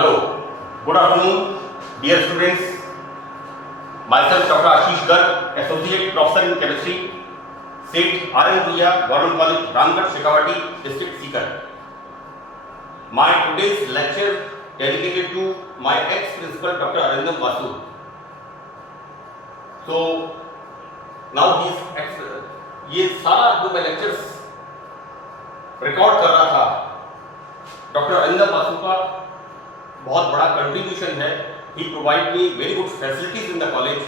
Hello, good afternoon, dear students. Myself, Dr. Ashish Garg, Associate Professor in Chemistry, State R.N. Bhuiya, Government College, Ramgarh, Shekhawati, District Sikar. My today's lecture dedicated to my ex-principal, Dr. Arindam Vasu. So now ये सारा जो मैं lectures record कर रहा था, doctor Arindam Vasu का बहुत बड़ा कंट्रीब्यूशन है. He provide me very good facilities in the college.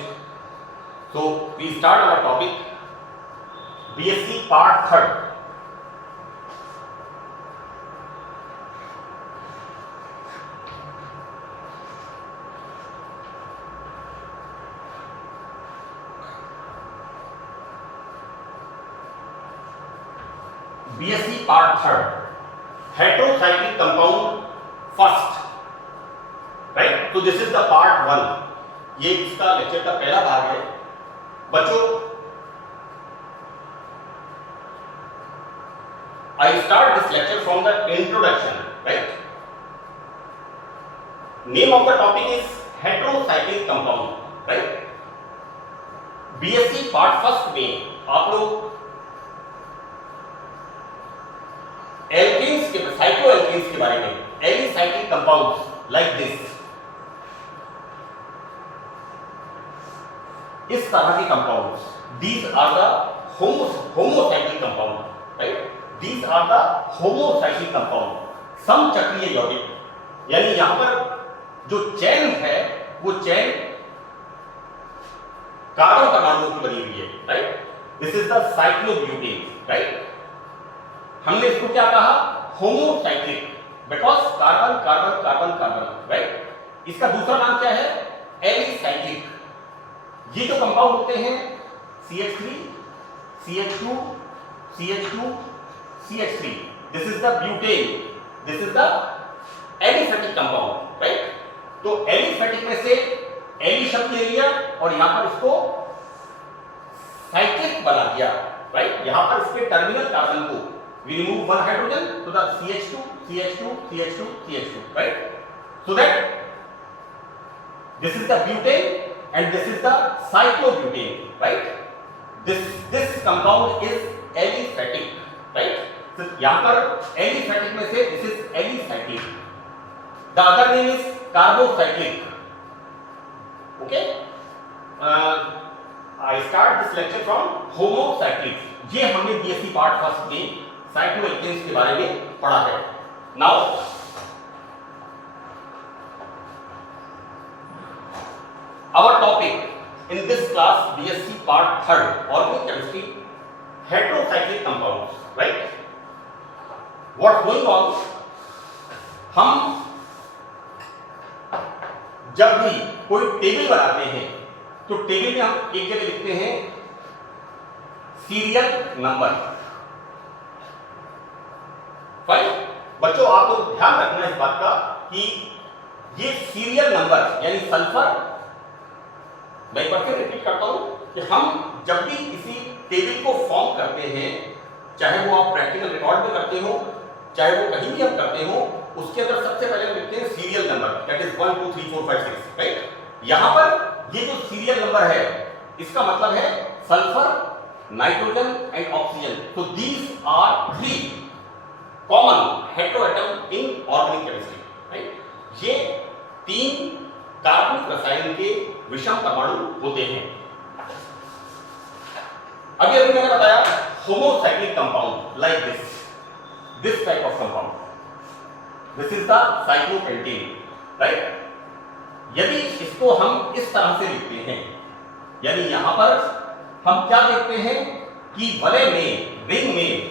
So we start our topic BSc part third. BSc part third, heterocyclic compound first, right? So this is the part one. ये इसका lecture का पहला भाग है. बच्चों, I start this lecture from the introduction, right? Name of the topic is heterocyclic compound, right? BSc part first में आप लोग एल्केन्स के साइक्लोएल्केन्स के बारे में, एलिसाइक्लिक कंपाउंड्स लाइक दिस, इस तरह के compounds, these are the homocyclic compound, right? These are the homocyclic compound, समचक्रीय यौगिक. यानी यहां पर जो चेन है वो चेन कार्बन परमाणुओं की बनी हुई है, right? This is the cyclobutane, right? हमने इसको क्या कहा? Homocyclic, because carbon carbon carbon carbon, right? इसका दूसरा नाम क्या है? एलिसाइक्लिक. ये जो कंपाउंड होते हैं CH3, CH2, CH2, CH3, this is the butane, this is the aliphatic compound, right? तो एलिफेटिक में से एली शब्द ले लिया और यहां पर इसको साइक्लिक बना दिया, राइट? यहां पर इसके टर्मिनल कार्बन को we remove one hydrogen to the CH2, CH2, CH2, CH2, right? So that this is the butane and this is the cyclobutane, right? This compound is aliphatic, right? So यहाँ पर aliphatic में से this is alicyclic. The other name is carbocyclic. Okay? I start this lecture from homocyclic. ये हमने BSc part first में cycloalkanes के बारे में पढ़ा है. Now our topic in this class BSc part third, organic chemistry, heterocyclic compounds, right? What going on, हम जब भी कोई टेबल बनाते हैं तो टेबल में हम एक जगह लिखते हैं सीरियल नंबर. फाइन. बच्चों, आप लोग ध्यान रखना इस बात का कि ये सीरियल नंबर यानी सल्फर, मैं एक बार फिर रिपीट करता हूं कि हम जब भी किसी टेबल को फॉर्म करते हैं, चाहे वो आप प्रैक्टिकल रिकॉर्ड में करते हो, चाहे वो कहीं भी हम करते हो, उसके अंदर सबसे पहले हम लिखते हैं serial number, that is 1 2 3 4 5 6, right? यहां पर ये जो सीरियल नंबर है इसका मतलब है सल्फर, नाइट्रोजन एंड ऑक्सीजन. तो these are 3 common heteroatom in organic chemistry, right? ये 3 कार्बनिक रसायन के विषम परमाणु होते हैं. अभी मैंने बताया homocyclic compound like this type of compound, this is the cyclopentane, right? यदि इसको हम इस तरह से लिखते हैं, यानी यहां पर हम क्या देखते हैं कि वलय में, रिंग में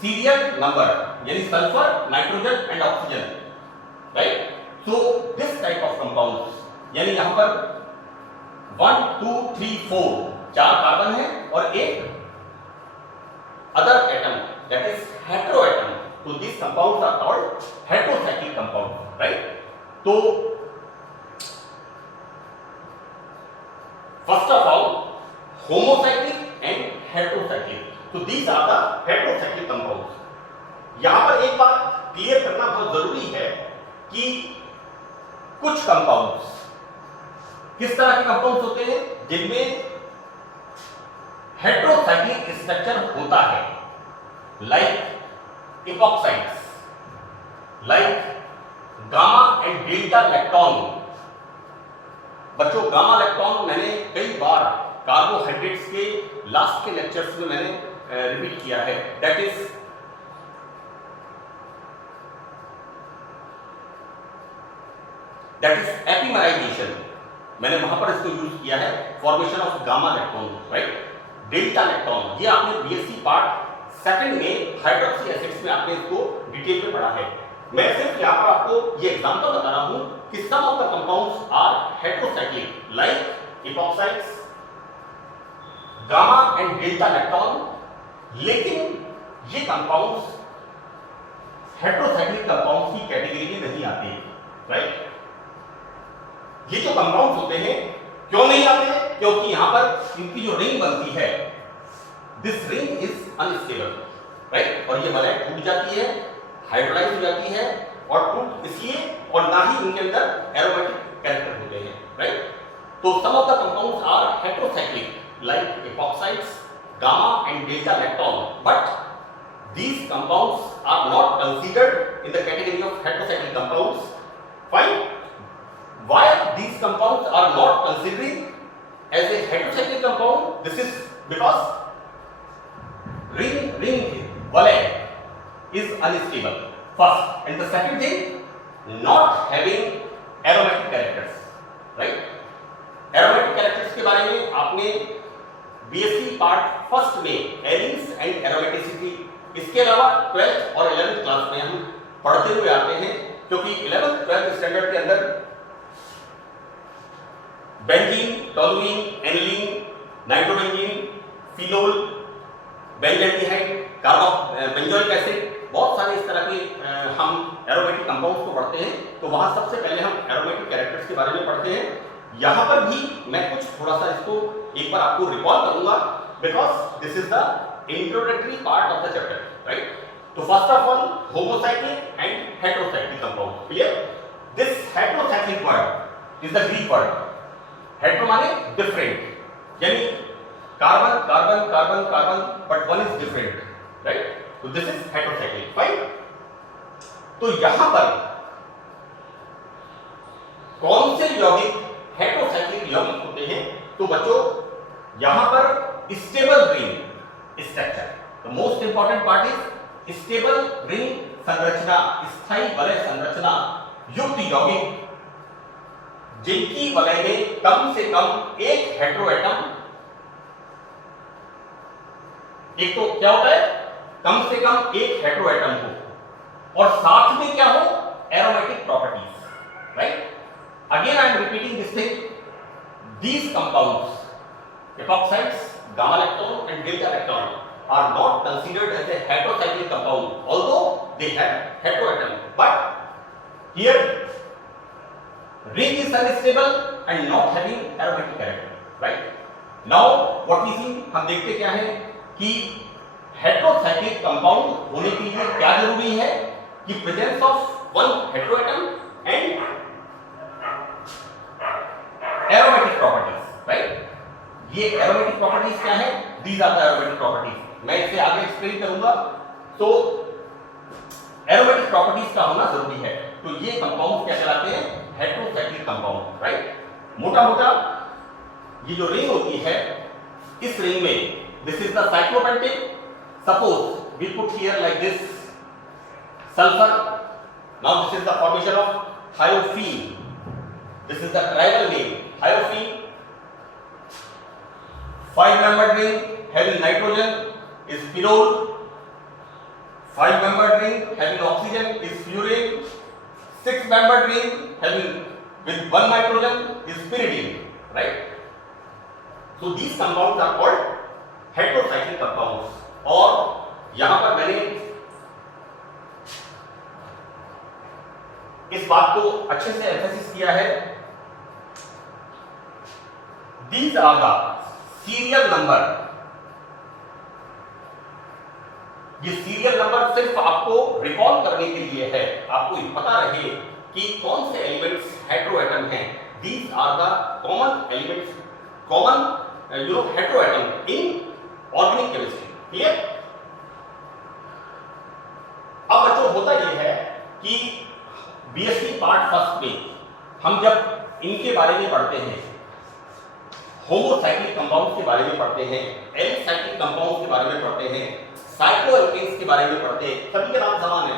सीरियल नंबर यानी sulphur, nitrogen and oxygen, right? So this type of compounds, यानी यहां पर 1 2 3 4 4 कार्बन है और एक other atom, that is heteroatom. तो this compounds are called heterocyclic compound, right? तो first of all homocyclic and heterocyclic. तो these are the heterocyclic compounds. यहां पर एक बात क्लियर करना बहुत जरूरी है कि कुछ कंपाउंड्स किस तरह के कंपाउंड्स होते हैं जिनमें हेटेरोसाइक्लिक स्ट्रक्चर होता है, like epoxides, like gamma and delta lactone. बच्चों गामा लैक्टोन मैंने कई बार कार्बोहाइड्रेट्स के लास्ट के लेक्चर्स में मैंने रिपीट किया है, दैट इज एपिमराइजेशन। मैंने वहां पर इसको यूज किया है, formation of gamma lactone, right. Delta lactone ये आपने बीएससी पार्ट सेकंड में हाइड्रोक्सी एसिड्स में आपने इसको डिटेल में पढ़ा है। मैं सिर्फ यहां पर आपको ये एग्जांपल बता रहा हूं कि some of the compounds are heterocyclic, like epoxides, gamma and delta lactone, लेकिन ये कंपाउंड्स हेटेरोसाइक्लिक कंपाउंड्स की कैटेगरी में नहीं आते, राइट। ये जो कंपाउंड्स होते हैं क्यों नहीं आते? क्योंकि यहां पर इनकी जो रिंग बनती है, this ring is unstable, right. और ये वलय टूट जाती है, हाइड्रोलाइज हो जाती है, और टूट इसलिए और ना ही इनके अंदर एरोमेटिक कैरेक्टर होते हैं, राइट। तो some of the compounds are heterocyclic like epoxides, gamma and delta lactone, but these compounds are not considered in the category of heterocyclic compounds. Fine. Why these compounds are not considered as a heterocyclic compound? This is because ring valence is unstable first, and the second thing, not having aromatic characters, right? Aromatic characters के बारे में आपने BSc part first में arenes and aromaticity, इसके अलावा 12th और 11th class में हम पढ़ते हुए आते हैं, क्योंकि 11th 12th स्टैंडर्ड के अंदर benzene, toluene, aniline, nitrobenzene, phenol, benzaldehyde, benzoic acid, बहुत सारे इस तरह के हम एरोमेटिक कंपाउंड्स को पढ़ते हैं। तो वहां सबसे पहले हम एरोमेटिक कैरेक्टर्स के बारे में पढ़ते हैं। यहां पर भी मैं कुछ थोड़ा सा इसको एक बार आपको रिकॉल करूंगा, because this is the introductory part of the chapter, right? So first of all, homocyclic and heterocyclic compound, clear? This heterocyclic word is the Greek word. Hetero माने different, यानी carbon carbon carbon carbon, but one is different, right? So this is heterocyclic, fine? तो यहां पर कौन से यौगिक heterocyclic यौगिक होते हैं? तो बच्चों यहां पर stable ring structure, the most important part is stable ring संरचना, स्थायी वलय संरचना युक्त यौगिक जिनकी वलय में कम से कम एक हेटेरोएटम, एक तो क्या होता है, कम से कम एक हेटेरोएटम हो और साथ में क्या हो, aromatic properties, right. Again I am repeating this thing, these compounds, epoxides, gamma lactone and delta lactone are not considered as a heterocyclic compound, although they have heteroatom, but here ring is unstable and not having aromatic character, right? Now what we see, हम देखते क्या है कि heterocyclic compound होने के लिए क्या जरूरी है कि presence of one heteroatom and aromatic properties, right? ये एरोमेटिक प्रॉपर्टीज क्या है? These are the aromatic properties. मैं इसे आगे एक्सप्लेन करूंगा। तो एरोमेटिक प्रॉपर्टीज का होना जरूरी है। तो ये कंपाउंड क्या कहलाते हैं? Heterocyclic compound, right. मोटा मोटा ये जो रिंग होती है, इस रिंग में this is the cyclopentane, suppose we put here like this sulphur, now this is the formation of thiophene, this is the tribal name thiophene. 5-membered ring having nitrogen is phenol. 5-membered ring having oxygen is fluorine. 6-membered ring having with 1 nitrogen is pyridine, right? So these compounds are called heterocyclic compounds. और यहां पर मैंने इस बात को अच्छे से emphasis किया है, these are the serial number. ये सीरियल नंबर सिर्फ आपको रिकॉल करने के लिए है, आपको पता रहे कि कौन से एलिमेंट्स हेटेरो एटम हैं, these are the common elements, common hetero atom in organic chemistry. Clear? अब बच्चों होता यह है कि बीएससी पार्ट फर्स्ट में हम जब इनके बारे में पढ़ते हैं, होमोसाइक्लिक कंपाउंड्स के बारे में पढ़ते हैं, एलिसाइक्लिक कंपाउंड्स के बारे में पढ़ते हैं, साइक्लोएल्केन्स के बारे में पढ़ते हैं, सभी के नाम समान है,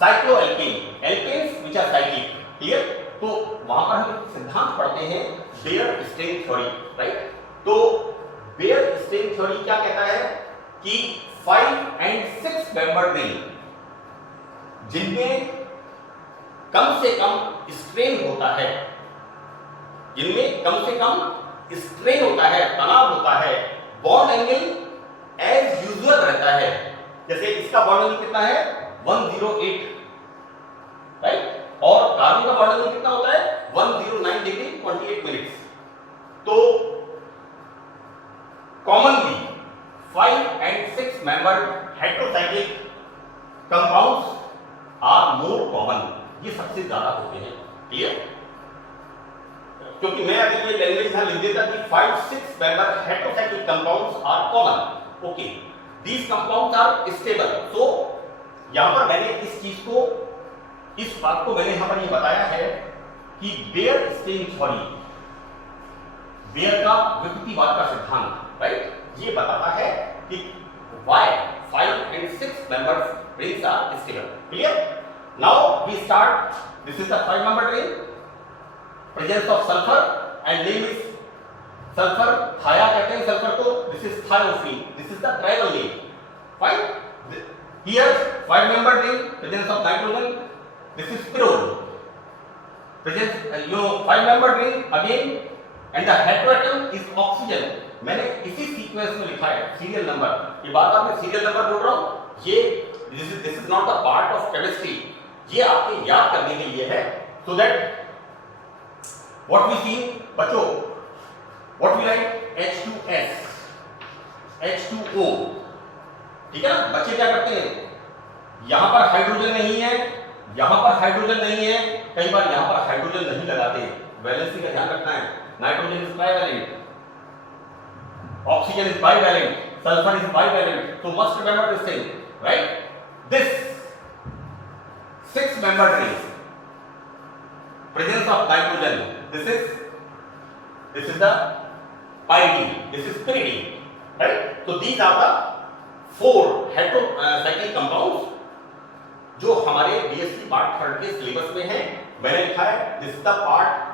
cycloalkane, alkenes which are cyclic. Clear? तो वहां पर हम सिद्धांत पढ़ते हैं बेयर स्ट्रेन थ्योरी. राइट? तो बेयर स्ट्रेन थ्योरी क्या कहता है कि 5 and 6 मेंबर रिंग जिनमें कम से कम स्ट्रेन होता है, जिनमें कम से कम स्ट्रेन होता है, तनाव होता है, बॉन्ड एंगल एज यूजुअल रहता है. जैसे इसका बॉन्ड एंगल कितना है 108, राइट? और कार्बन का बॉन्ड एंगल कितना होता है 109 डिग्री 28 मिनट्स. तो commonly 5 and 6 membered heterocyclic compounds are more common. ये सबसे ज्यादा होते हैं. क्लियर? क्योंकि मैं अगर ये लैंग्वेज यहां लिख देता कि 5-6 member heterocyclic compounds are common. Okay, these compounds are stable. So यहां पर मैंने इस चीज को, इस बात को मैंने यहां पर ये बताया है कि बेयर स्ट्रेन थ्योरी, बेयर का विकृतिवाद का सिद्धांत, राइट, ये बताता है कि why 5 and 6 members rings are stable. Clear? Now we start. This is the 5 member ring. Presence of sulfur and name is sulfur. Thia कहते हैं sulfur को. This is thiophene. This is the tribal name. Fine. Here 5 member ring. Presence of nitrogen. This is pyrrole. Presence 5 member ring again. And the heteroatom is oxygen. मैंने इसी sequence में लिखा है serial number. ये बार-बार मैं serial number बोल रहा हूँ. ये this is not the part of chemistry. ये आपके याद करने के लिए है, so that what we see बच्चों, what we write H2S, H2O. ठीक है ना? बच्चे क्या करते हैं, यहां पर हाइड्रोजन नहीं है, यहां पर हाइड्रोजन नहीं है, कई बार यहां पर हाइड्रोजन नहीं लगाते. वैलेंसी का ध्यान रखना है. Nitrogen is trivalent, oxygen is bivalent, sulfur is bivalent, so must remember this thing, right? This 6 membered ring, presence of nitrogen, this is the pyridine, this is pyridine, right? So these are the 4 heterocyclic compounds जो हमारे BSc part 3 के syllabus में है. मैंने लिखा है this is the part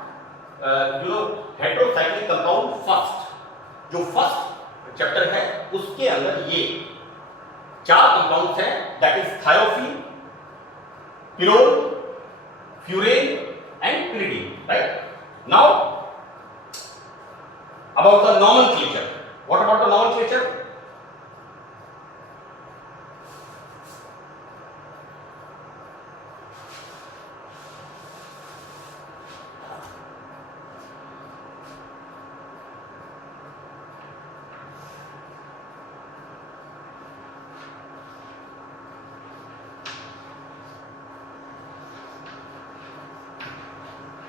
heterocyclic compound first, जो first chapter है उसके अंदर ये 4 कंपाउंड्स हैं, that is thiophene, pyrrole, furan and pyridine. Right? Now about the nomenclature. What about the nomenclature?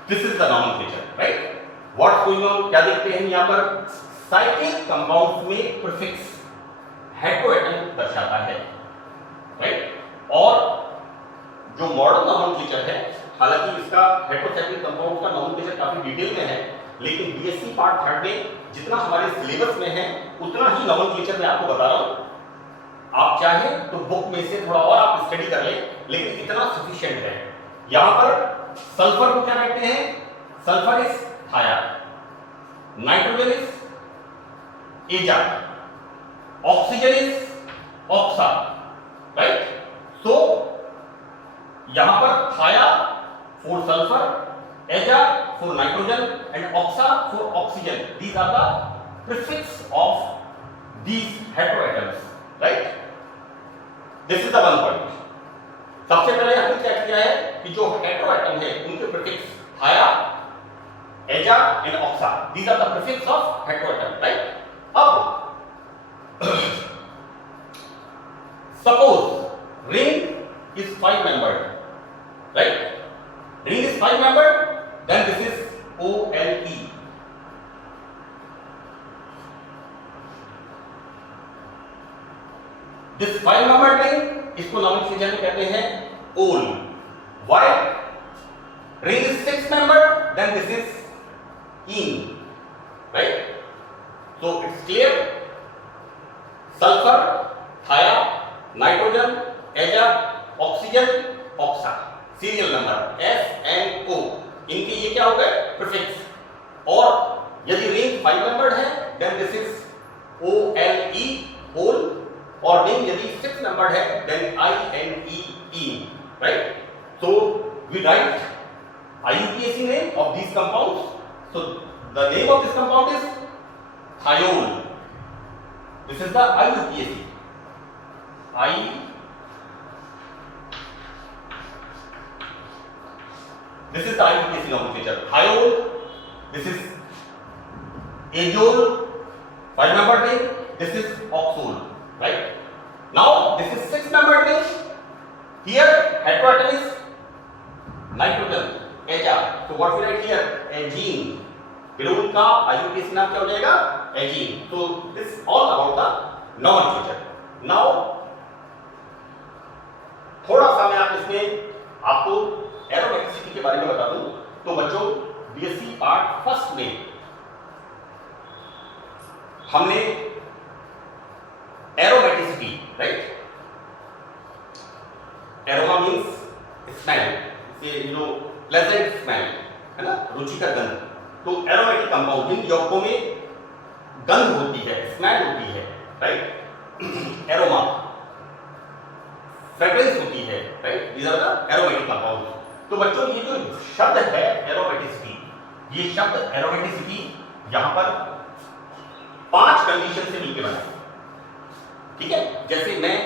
This is the nomenclature, right? What's going on? क्या देखते हैं यहाँ पर? साइक्लिक कंपाउंड्स में प्रीफिक्स हेटेरोएटम दर्शाता है, राइट? और जो मॉडर्न नोमेनक्लेचर है, हालांकि इसका हेटेरोसाइक्लिक कंपाउंड का नोमेनक्लेचर काफी डिटेल में है, लेकिन बीएससी पार्ट 3 में जितना हमारे सिलेबस में है उतना ही नोमेनक्लेचर मैं आपको बता रहा हूँ. आप चाहें तो बुक में से थोड़ा और आप स्टडी कर लें, लेकिन इतना सफिशिएंट है. यहाँ पर सल्फर को क्या कहते हैं? Sulphur is thia, nitrogen is aza, oxygen is oxa, right? So यहां पर thia for sulphur, aza for nitrogen and oxa for oxygen. These are the prefix of these heteroatoms, right? This is the one point. सबसे पहले हमने क्या किया है कि जो हेटेरोएटम है उनके prefix thia, aza and oxa, these are the prefix of heteroatom, right? अब suppose ring is 5 membered, right? Ring is 5 membered OLE. This 5 membered ring इसको नॉमेनक्लेचर में कहते हैं OL. Why? Ring is 6 membered, then this is ene, right? So it's clear. Sulfur, thia, nitrogen, aza, oxygen, oxa. Serial number SNO. इनके ये क्या हो गए? Prefix. और यदि रिंग 5 membered है, then this is OLE, whole. और रिंग यदि 6 membered है, then INE, right? So we write IUPAC name of these compounds. So the name of this compound is thiol. This is the IUPAC. This is the IUPAC nomenclature. Thiol. This is azole. 5 membered ring. This is oxole. Right? Now this is 6 membered ring. Here heteroatom is nitrogen, aza. So what we write here? Agene. फिर उनका IUPAC नाम क्या हो जाएगा? Agene. So this is all about the nomenclature. Now थोड़ा सा मैं आप इसमें आपको एरोमेटिसिटी के बारे में बता दूं. तो बच्चों BSc पार्ट फर्स्ट में हमने aromaticity, right? Aroma means smell, pleasant smell, है ना, रुचिकर गंध. तो एरोमेटिक कंपाउंड जिन यौगिकों में गंध होती है, स्मेल होती है, राइट? एरोमा, फ्रेग्रेंस होती है, right? These are the aromatic compound. तो बच्चों ये जो शब्द है एरोमेटिसिटी, ये शब्द एरोमेटिसिटी यहां पर 5 कंडीशन से मिलकर बना है. ठीक है? जैसे मैं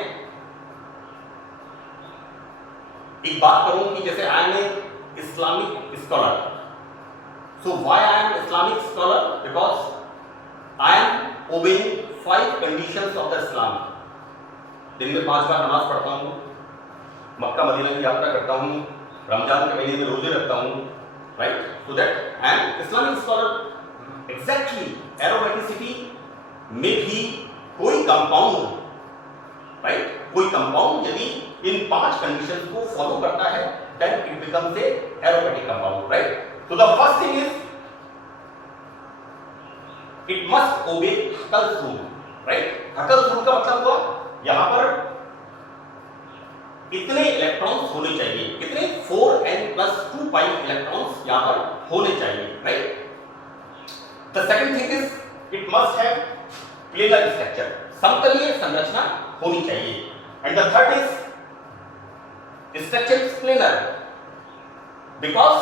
एक बात करूं कि जैसे I am a Islamic scholar. So why I am Islamic scholar? Because I am obeying 5 conditions of the Islam. दिन में 5 बार नमाज पढ़ता हूं, मक्का मदीना की यात्रा करता हूं, रमजान के महीने में रोजे रखता हूं, right? So that I am Islamic scholar. Exactly aromaticity में भी कोई कंपाउंड, राइट, कोई कंपाउंड यदि इन 5 कंडीशंस को फॉलो करता है, then it becomes a aromatic compound, right? So the first thing is it must obey Huckel's rule, right? Huckel's rule का मतलब हुआ यहां पर इतने इलेक्ट्रॉन्स होने चाहिए. कितने? 4n+2 pi इलेक्ट्रॉन्स यहां पर होने चाहिए, right? The second thing is it must have planar structure, समतलीय संरचना होनी चाहिए. And the third is structure is planar because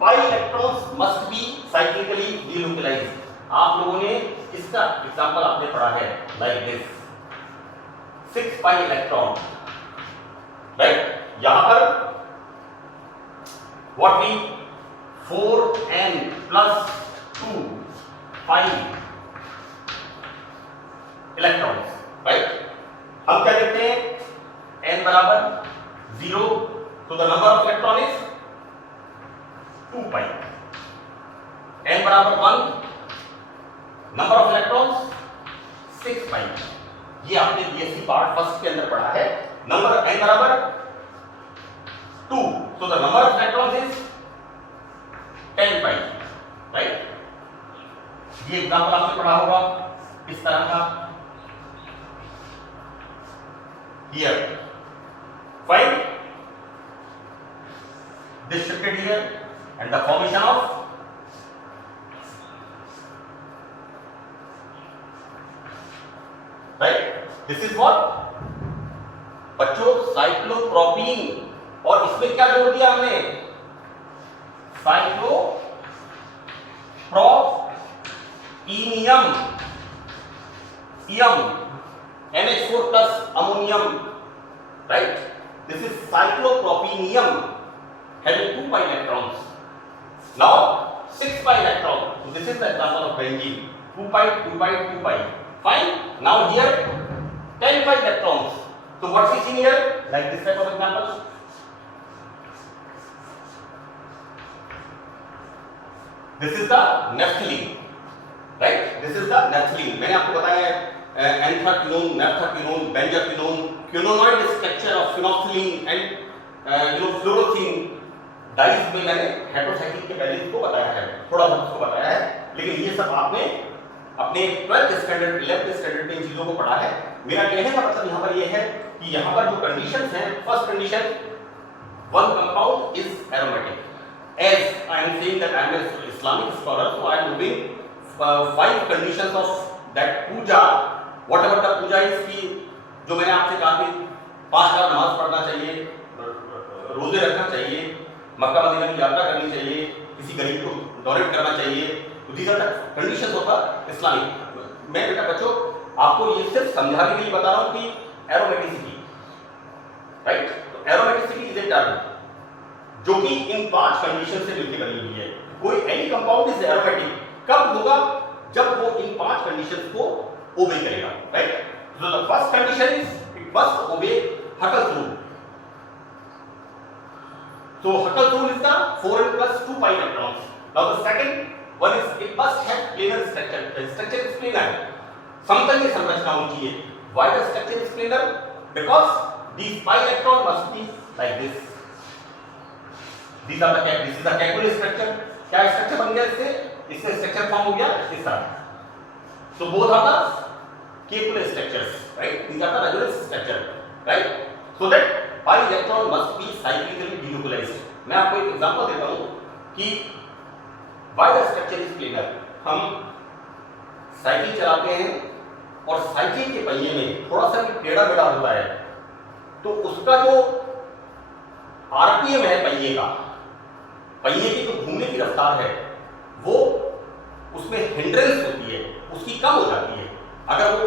pi electrons must be cyclically delocalized. आप लोगों ने इसका एग्जांपल आपने पढ़ा है, like this 6 pi electron, right? यहां पर what we 4n+2 pi electrons, right? हम क्या देखते हैं? n बराबर 0, so the number of electron is 2 pi. n बराबर 1, नंबर ऑफ इलेक्ट्रॉन्स 6 pi. ये आपने बीएससी पार्ट फर्स्ट के अंदर पढ़ा है. नंबर n बराबर 2, so the number of electrons is 10 pi, right? ये एग्जांपल आपने पढ़ा होगा इस तरह का. Here, find this circuit here and the formation of right. This is what बच्चों साइक्लोप्रोपीन. और इसमें क्या जोड़ दिया हमने? साइक्लोप्रोपीनियम, NH4 plus ammonium, right? This is cyclopropenium having 2 pi electrons. Now 6 pi electron. So this is the example of benzene. 2 pi, 2 pi, 2 pi. Fine. Now here 10 pi electrons. So what's it in here? Like this type of example. This is the naphthalene, right, this is the naphthalene. मैंने आपको बताया anthraquinone, naphthaquinone, benzoquinone, quinonoid structure of phenoxylene and fluorothene dyes में मैंने heterocyclic के पहले इसको बताया है, थोड़ा बहुत इसको बताया है, लेकिन ये सब आपने अपने 12th स्टैंडर्ड 11th स्टैंडर्ड में इन चीजों को पढ़ा है। मेरा कहने का मतलब यहाँ पर ये है कि यहाँ पर जो कंडीशंस हैं, first condition, one compound is aromatic. As I am saying that I am an Islamic scholar, so I am giving 5 conditions of that puja, whatever the puja is, कि जो मैंने आपसे कहा कि 5 बार नमाज पढ़ना चाहिए, रोजे रखना चाहिए, मक्का मदीना की यात्रा करनी चाहिए, किसी गरीब को डोनेट करना चाहिए, तो these are the conditions of Islamic. मैं बेटा बच्चों आपको ये सिर्फ समझाने के लिए बता रहा हूँ कि एरोमेटिसिटी, राइट, तो एरोमेटिसिटी इज ए टर्म जो कि इन 5 कंडीशन से मिलकर बनी हुई है। कोई एनी कंपाउंड इज एरोमेटिक कब होगा, जब वो इन 5 कंडीशंस को ओबे करेगा, right. So the first condition is it must ओबे Huckel's rule. So Huckel's rule is the 4n plus 2 pi electrons. Now the second one is it must have planar structure. The structure is planar. समतलीय संरचना होनी चाहिए. Why the structure is planar? Because these pi electron must be like this. These are the this is the Kekulé structure. क्या structure बन गया इससे? इससे structure form हो गया इस तरह. So both are the Kekulé structures, right? These are the resonance structure, right? So that pi electron must be cyclically delocalized. मैं आपको एक एग्जांपल देता हूं कि why the structure is planar. हम साइकिल चलाते हैं और साइकिल के पहिए में थोड़ा सा भी टेढ़ा मेढ़ा होता है, तो उसका जो आरपीएम है पहिए का, पहिए की जो घूमने की रफ्तार है, वो उसमें हिंड्रेंस होती है, उसकी कम हो जाती है। अगर वो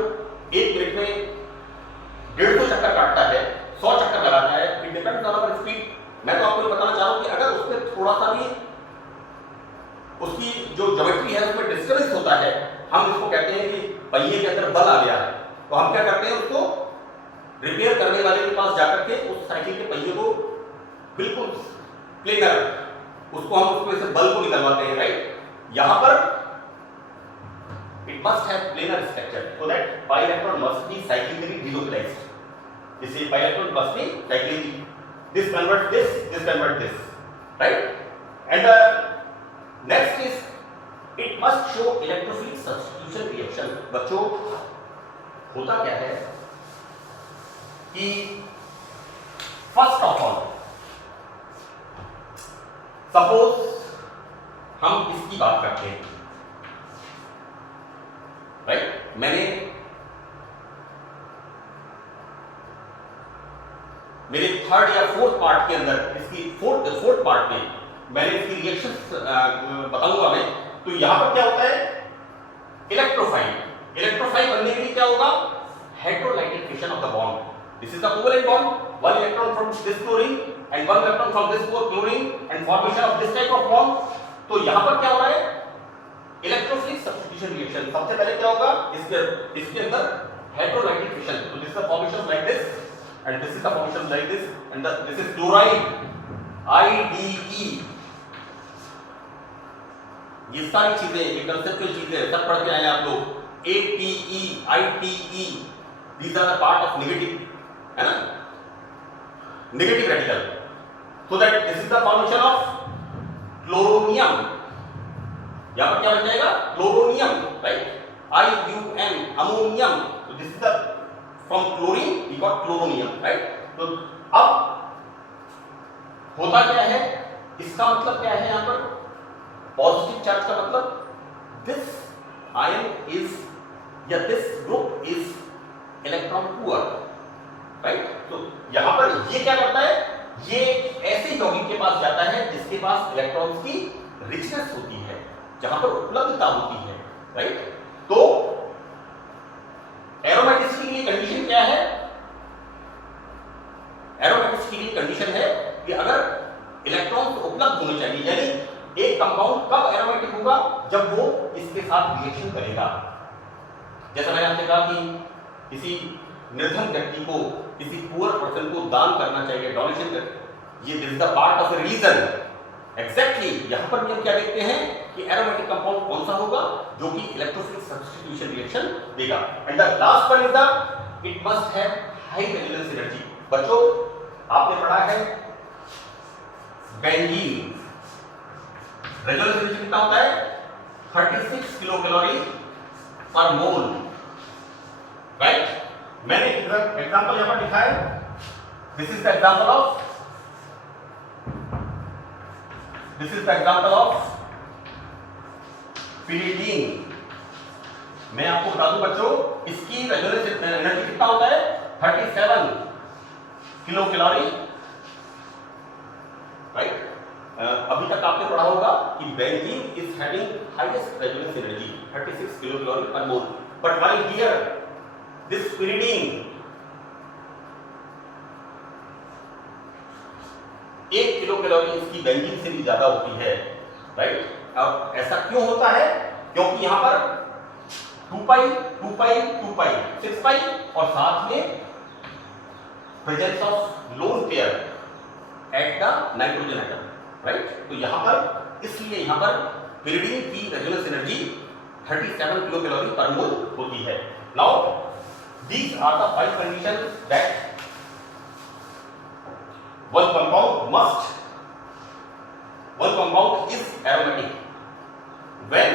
1 मिनट में 150 चक्कर काटता है, 100 चक्कर लगाता है, it depends on our speed. मैं तो आपको बताना चाह रहा हूं कि अगर उसमें थोड़ा सा भी उसकी जो ज्योमेट्री है उसमें डिस्टर्बेंस होता है, हम इसको कहते हैं कि पहिए के अंदर बल आ गया है, तो हम क्या करते हैं, उसको रिपेयर करने वाले के पास जाकर के उस साइकिल के पहिए को बिल्कुल प्लेनर, उसको हम उसमें से बल को निकलवाते हैं, राइट। यहां पर it must have planar structure so that pi electron must be cyclically delocalized. This is pi electron must be cyclically, this converts this, this converts this, right? And the next is it must show electrophilic substitution reaction. बच्चों होता क्या है कि first of all suppose हम इसकी बात करते हैं, राइट। मैंने मेरे 3rd या 4th पार्ट के अंदर इसकी 4th पार्ट में मैंने इसकी रिएक्शन बताऊंगा मैं। तो यहां पर क्या होता है, इलेक्ट्रोफाइल बनने के लिए क्या होगा, heterolytic fission of the bond. This is the covalent bond, 1 electron from this chlorine and 1 electron from this chlorine and formation of this type of bond. तो यहां पर क्या हो रहा है, इलेक्ट्रोफिलिक सब्स्टिट्यूशन रिएक्शन। सबसे पहले क्या होगा, इसके अंदर हेटेरोलाइटेड फिशन, तो this is the formation like this and this is the formation like this and this is chloride IDE। ये सारी चीजें, ये कंसेप्चुअल चीजें सब पढ़ के आए आप लोग। ATE ITE these are the part of negative, है ना, negative radical, so that this is the formation of chloronium। यहां पर क्या बन जाएगा, क्लोरोनियम, राइट, IUM अमोनियम। तो this is the from chlorine we got chloronium, right। तो अब होता क्या है, इसका मतलब क्या है, यहां पर पॉजिटिव चार्ज का मतलब दिस आयन इज या this group is electron poor, right. तो यहां पर ये क्या करता है, ये ऐसे यौगिक के पास जाता है जिसके पास इलेक्ट्रॉन्स की रिचनेस होती है, जहां पर उपलब्धता होती है, राइट। तो एरोमेटिसिटी के लिए कंडीशन क्या है, एरोमेटिसिटी के लिए कंडीशन है कि अगर इलेक्ट्रॉन्स उपलब्ध होने चाहिए, यानी एक कंपाउंड कब एरोमेटिक होगा, जब वो इसके साथ रिएक्शन करेगा। जैसा मैंने आपसे कहा कि किसी निर्धन व्यक्ति को, किसी पुअर पर्सन को दान करना चाहिए, डोनेशन कर, ये this is the part of religion, exactly यहां पर भी हम क्या देखते हैं कि एरोमेटिक कंपाउंड कौन सा होगा जो कि इलेक्ट्रोफिलिक सब्स्टिट्यूशन रिएक्शन देगा। And the last one is the it must have high resonance energy. बच्चों आपने पढ़ा है बेंजीन रेजोनेंस एनर्जी कितना होता है 36 किलो कैलोरी पर मोल, राइट। मैंने एग्जांपल यहां पर लिखा है, this is the example of pyridine. मैं आपको बता दूं बच्चों इसकी रेजोनेंस एनर्जी कितना होता है 37 किलो कैलोरी, राइट। अभी तक आपने पढ़ा होगा कि benzene is having highest resonance energy 36 kilo calorie per mole, but while here this pyridine 1 kilo calorie इसकी बेंजीन से भी ज्यादा होती है, राइट। अब ऐसा क्यों होता है? क्योंकि यहां पर 2 पाई 2 पाई 2 पाई 6 पाई और साथ में presence of lone pair at the nitrogen atom, right. तो यहां पर इसलिए यहां पर पिरिडीन की resonance energy 37 kilo calorie per mole होती है। Now these are the 5 conditions that one compound is aromatic when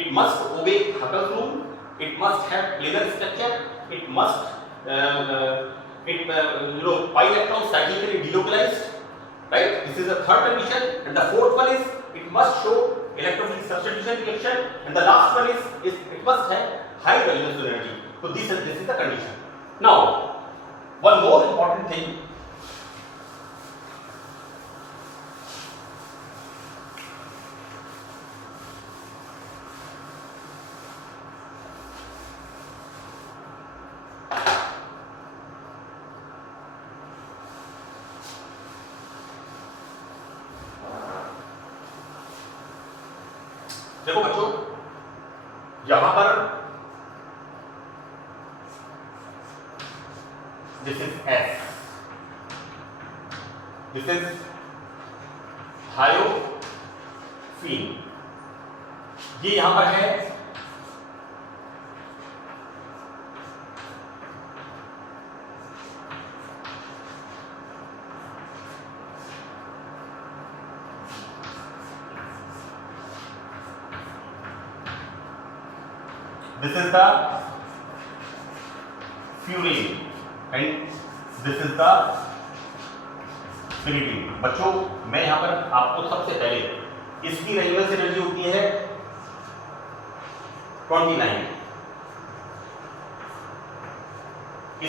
it must obey Huckel's rule, it must have planar structure, it must pi electrons cyclically delocalized, right? This is the third condition, and the fourth one is it must show electrophilic substitution reaction, and the last one is it must have high resonance energy. So this is the condition. Now one more important thing, देखो बच्चों यहां पर this is S, this is thiophene, ये यहां पर है this is the furan and this is the pyridine। बच्चों मैं यहां पर आपको सबसे पहले इसकी रेजोनेंस एनर्जी होती है 29,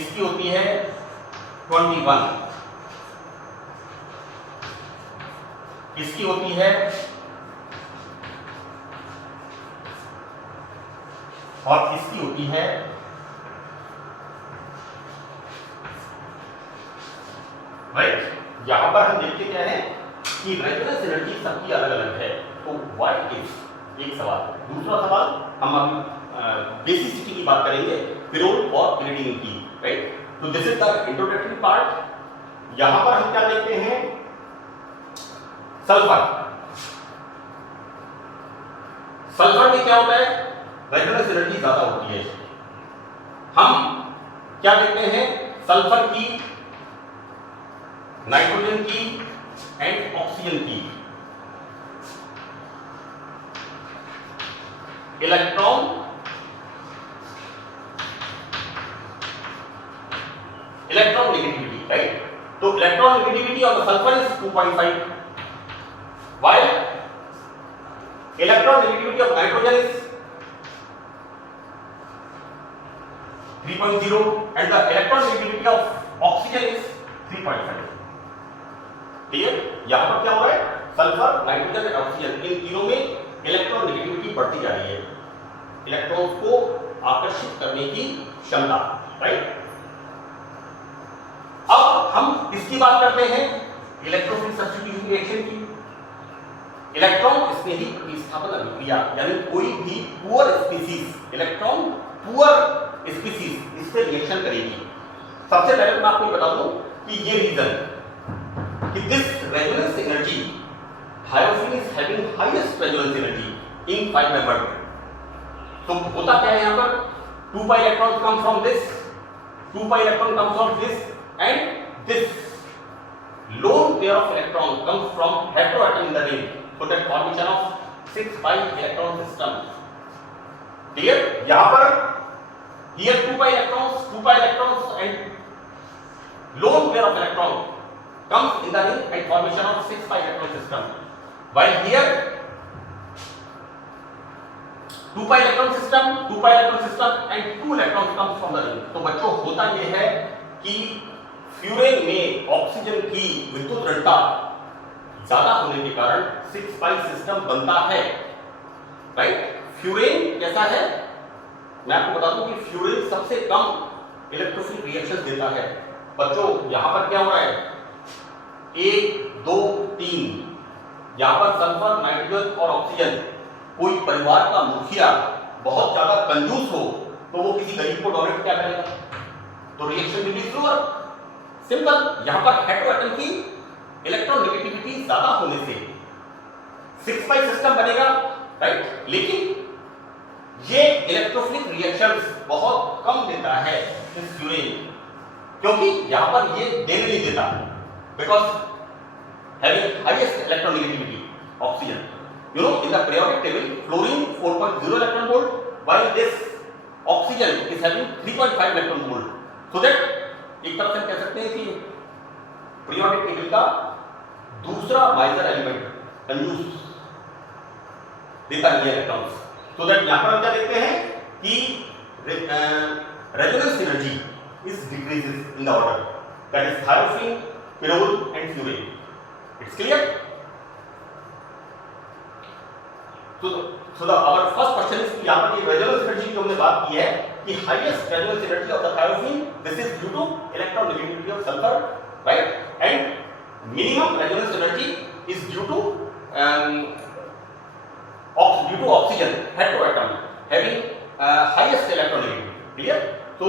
इसकी होती है 21, इसकी होती है और इसकी होती है राइट। यहां पर हम देखते क्या है कि रेजोनेंस एनर्जी सबकी अलग अलग है, तो व्हाट इज एक सवाल। दूसरा सवाल हम अभी बेसिसिटी की बात करेंगे पिरोल और पिरिडीन की, राइट। तो this is the introductory part. यहां पर हम क्या देखते हैं सल्फर। सल्फर में क्या होता है रेजोनेंस एनर्जी ज्यादा होती है। हम क्या देखते हैं सल्फर की, नाइट्रोजन की एंड ऑक्सीजन की। Electron negativity, right. तो electron negativity of the sulphur is 2.5, while electron negativity of nitrogen is 3.0 and the electron negativity of oxygen is 3.5। Clear? यहां पर क्या हो रहा है सल्फर, नाइट्रोजन और ऑक्सीजन इन तीनों में इलेक्ट्रॉन नेगेटिविटी बढ़ती जा रही है, इलेक्ट्रॉन्स को आकर्षित करने की क्षमता, राइट। अब हम इसकी बात करते हैं इलेक्ट्रोफिलिक सब्स्टिट्यूशन रिएक्शन की। इलेक्ट्रॉन स्नेही प्रतिस्थापन अभिक्रिया, यानी कोई भी poor species, electron poor species इससे रिएक्शन करेगी। सबसे पहले मैं आपको बता दूं कि ये रीजन कि this resonance energy thiophenes is having highest resonance energy in 5 membered ring. तो होता क्या है यहाँ पर 2 pi electrons come from this, 2 pi electron comes from this, and this lone pair of electron comes from heteroatom in the ring. So that formation of 6 pi electron system. Clear? यहाँ पर here 2 pi electrons and lone pair of electron comes in the ring and formation of 6 pi electron system. While here 2 pi electron system and 2 electrons comes from the ring. तो बच्चों होता ये है कि furan में oxygen की विद्युत ऋणता ज्यादा होने के कारण 6 pi सिस्टम बनता है, राइट? फ्यूरेन कैसा है, मैं आपको बता दूं कि फ्यूरेन सबसे कम इलेक्ट्रोफिलिक रिएक्शंस देता है। बच्चों यहां पर क्या हो रहा है 1 2 3, यहां पर सल्फर, नाइट्रोजन और ऑक्सीजन। कोई परिवार का मुखिया बहुत ज्यादा कंजूस हो तो वो किसी गरीब को डोनेट क्या करेगा, तो reaction will be slower, simple. यहां पर हेटेरोएटम की इलेक्ट्रॉन नेगेटिविटी ज्यादा होने से 6 pi सिस्टम बनेगा, राइट? लेकिन ये इलेक्ट्रोफिलिक रिएक्शंस बहुत कम देता है इस फ्यूरेन, क्योंकि यहां पर ये देने नहीं देता, because having highest electron negativity oxygen. You know, in the periodic table, fluorine 4.0 electron volt, while this oxygen is having 3.5 electron volt. So that एक तरह से कह सकते हैं कि periodic table का दूसरा माइनर एलिमेंट कंजूस देता नहीं है इलेक्ट्रॉन्स। So that यहाँ पर हम क्या देखते हैं कि resonance energy is decreases in the order, that is thiophene, pyrrole and fluorine. It's clear? So the our first question is कि यहाँ पर ये resonance energy की हमने बात की है कि highest resonance energy of the thiophene, this is due to electron negativity of sulfur, right? And minimum resonance energy is due to oxygen heteroatom having highest electron negativity. Clear? So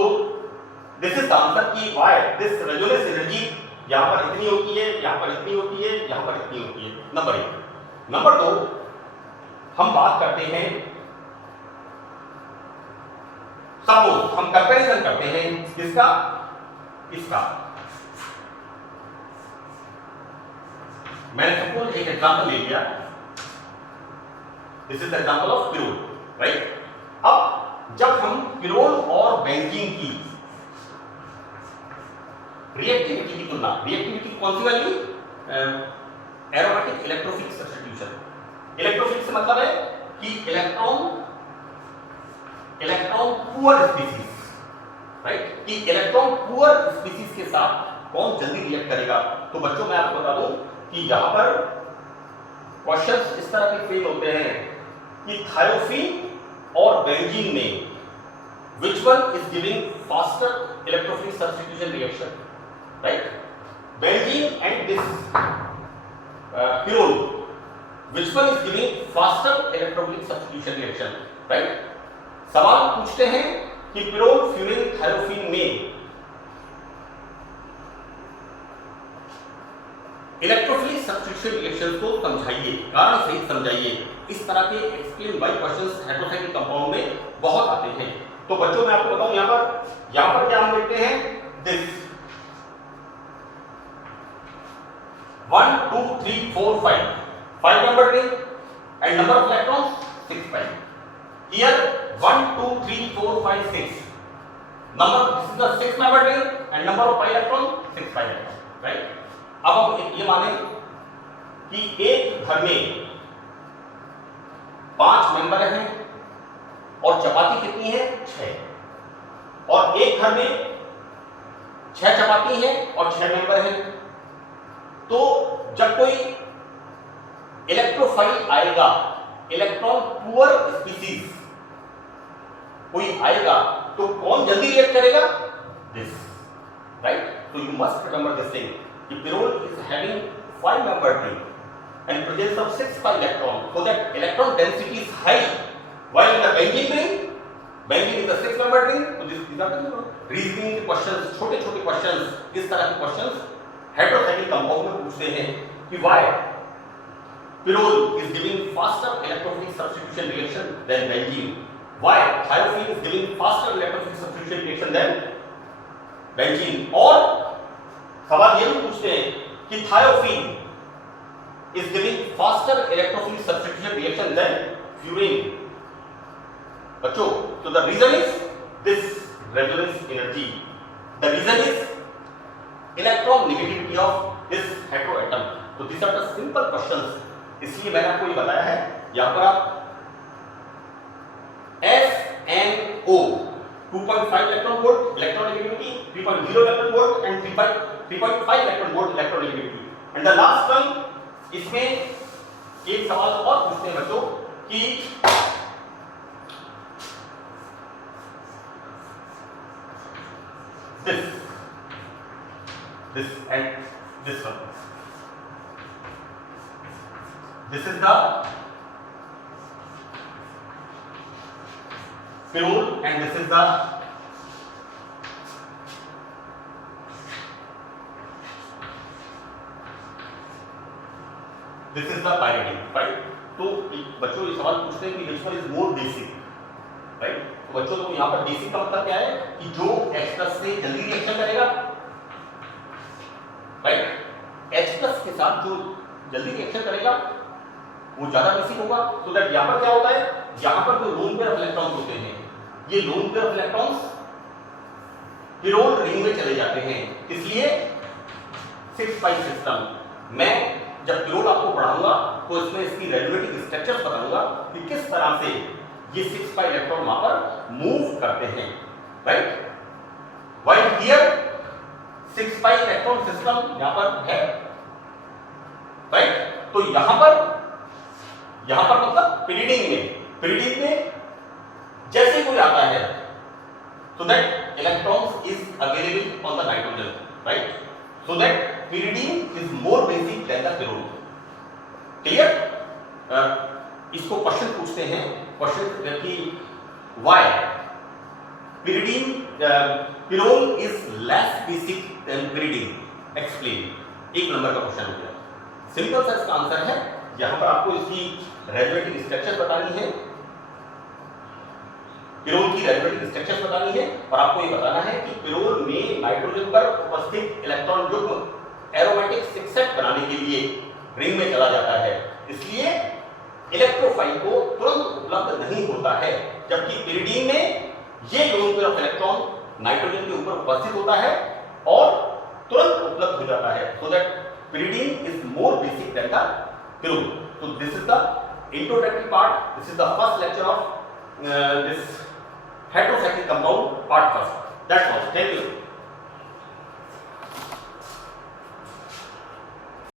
this is the answer कि why this resonance energy यहाँ पर इतनी होती है, यहाँ पर इतनी होती है, यहाँ पर इतनी होती है। नंबर 1। नंबर 2, हम बात करते हैं, सपोज हम कंपैरिजन करते हैं किसका, इसका। मैंने सपोज एक एग्जांपल ले लिया, this is example of pyrrole, right? अब जब हम पिरोल और बेंजीन की रिएक्टिविटी की तुलना, रिएक्टिविटी कौन सी वाली, एरोमेटिक इलेक्ट्रोफिलिक सब्स्टिट्यूशन। इलेक्ट्रोफिलिक से मतलब है कि इलेक्ट्रॉन पुअर स्पीसीज, राइट? कि इलेक्ट्रॉन पुअर स्पीसीज के साथ कौन जल्दी रिएक्ट करेगा। तो बच्चों मैं आपको बता दूं कि यहां पर क्वेश्चंस इस तरह के फेल होते हैं कि थायोफीन और बेंजीन में which one is giving faster electrophilic substitution reaction, right? Benzene and this pyrrole, which one is giving faster electrophilic substitution reaction, right? सवाल पूछते हैं कि पिरोल, फ्यूरिन, थायोफीन में इलेक्ट्रोफिलिक सब्स्टिट्यूशन रिएक्शन को समझाइए, कारण सहित समझाइए। इस तरह के explain by questions heterocyclic compound में बहुत आते हैं। तो बच्चों मैं आपको बताऊं यहां पर क्या हम देखते हैं, this 1 2 3 4 5 number ring and number of electrons 6 pi. Here 1 2 3 4 5 6 number, this is the 6 membered ring and number of pi electron 6 pi electron, right? अब हम ये माने कि एक घर में 5 मेंबर हैं और चपाती कितनी है 6, और एक घर में 6 चपाती है और 6 मेंबर हैं। तो जब कोई इलेक्ट्रोफाइल आएगा, इलेक्ट्रॉन पुअर स्पीसीज कोई आएगा, तो कौन जल्दी रिएक्ट करेगा, this, right? So you must remember this thing कि pyrrole is having 5 membered ring and presence of 6 pi electron, so that electron density is high, while in the benzene ring, benzene is the 6 membered ring, so these are the reasoning questions, छोटे-छोटे questions, इस तरह के questions heterocyclic compound में पूछते हैं कि why pyrrole is giving faster electrophilic substitution reaction than benzene, why thiophene is giving faster electrophilic substitution reaction than benzene, और सवाल ये भी पूछते हैं कि thiophenene is giving faster electrophilic substitution reaction than furane. बच्चों, so the reason is this resonance energy, the reason is electron negativity of this heteroatom. So these are the simple questions, इसलिए मैंने आपको ये बताया है. यहां पर आप SNO 2.5 electron volt electron negativity, 3.0 electron volt and 3.5 electron volt electron negativity. And the last one, इसमें एक सवाल और पूछते हैं बच्चों कि this and this one, this is the pyrrole and this is the pyridine, right? तो बच्चों ये सवाल पूछते हैं कि which one is more basic, right? तो बच्चों तो यहाँ पर बेसिक का मतलब क्या है कि जो H+ से जल्दी रिएक्शन करेगा, राइट? H+ के साथ जो जल्दी रिएक्शन करेगा वो ज्यादा बेसिक होगा. सो दैट यहाँ पर क्या होता है, यहाँ पर जो लोन पेयर ऑफ इलेक्ट्रॉन्स होते हैं, ये lone pair of electrons pyrrole ring में चले जाते हैं. इसलिए 6 pi सिस्टम मैं जब पिरोल आपको पढ़ाऊंगा तो इसमें इसकी रेडियोएक्टिव स्ट्रक्चर्स बताऊंगा कि किस तरह से ये 6 pi इलेक्ट्रॉन वहां पर मूव करते हैं, right? While here 6 pi electron system यहां पर है, राइट? तो यहां पर मतलब पिरिडिन में जैसे कोई आता है so that electrons is available on the nitrogen, right? So that pyridine is more basic than the pyrrole. Clear? इसको क्वेश्चन पूछते हैं, क्वेश्चन कि why pyrrole is less basic than pyridine, explain. 1 number का क्वेश्चन हो गया. Simple सा इसका answer है, यहां पर आपको इसकी रेडियोएक्टिव स्ट्रक्चर बतानी है, पिरोल की रेडियोएक्टिव स्ट्रक्चर बतानी है, और आपको ये बताना है कि पिरोल में नाइट्रोजन पर उपस्थित इलेक्ट्रॉन युग्म एरोमेटिक सिक्सेट बनाने के लिए रिंग में चला जाता है. इसलिए इलेक्ट्रोफाइल को तुरंत उपलब्ध नहीं होता है, जबकि पिरिडीन में ये lone pair of electron nitrogen के ऊपर उपस्थित होता है और तुरंत उपलब्ध हो जाता है. So that pyridine is more basic than the pyrrole. So this is the introductory part. This is the first lecture of this heterocyclic compound part first. That's all. Thank you.